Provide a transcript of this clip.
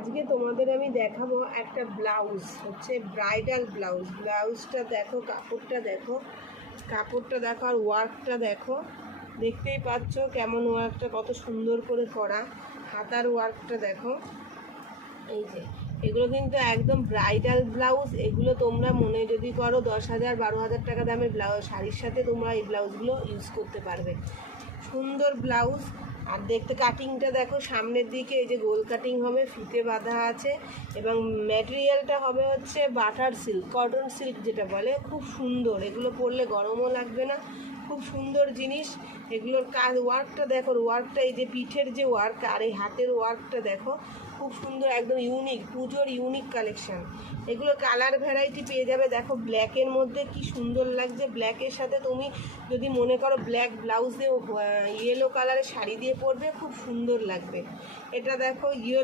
আজকে তোমাদের আমি দেখাবো একটা ব্লাউজ, হচ্ছে ব্রাইডাল ব্লাউজ। ব্লাউজটা দেখো, কাপড়টা দেখো আর ওয়ার্কটা দেখো, দেখতেই পাচ্ছ কেমন ওয়ার্কটা, কত সুন্দর করে করা। হাতার ওয়ার্কটা দেখো। এই যে এগুলো কিন্তু একদম ব্রাইডাল ব্লাউজ। এগুলো তোমরা মনে যদি করো 10,000 12,000 টাকা দামের ব্লাউজ, শাড়ির সাথে তোমরা এই ব্লাউজগুলো ইউজ করতে পারবে। সুন্দর ব্লাউজ। আর দেখতে কাটিংটা দেখো, সামনের দিকে এই যে গোল কাটিং হবে, ফিতে বাঁধা আছে, এবং ম্যাটেরিয়ালটা হবে হচ্ছে বাটার সিল্ক, কটন সিল্ক যেটা বলে। খুব সুন্দর, এগুলো পরলে গরমও লাগবে না, খুব সুন্দর জিনিস। এগুলোর কাজ, ওয়ার্কটা দেখো, ওয়ার্কটা এই যে পিঠের যে ওয়ার্ক আর এই হাতের ওয়ার্কটা দেখো, খুব সুন্দর, একদম ইউনিক, পুজোর ইউনিক কালেকশান। এগুলো কালার ভ্যারাইটি পেয়ে যাবে। দেখো ব্ল্যাকের মধ্যে কি সুন্দর লাগছে। ব্ল্যাকের সাথে তুমি যদি মনে করো ব্ল্যাক ব্লাউজ দিয়ে ইয়েলো কালারের শাড়ি দিয়ে পরবে, খুব সুন্দর লাগবে। এটা দেখো ইয়েলো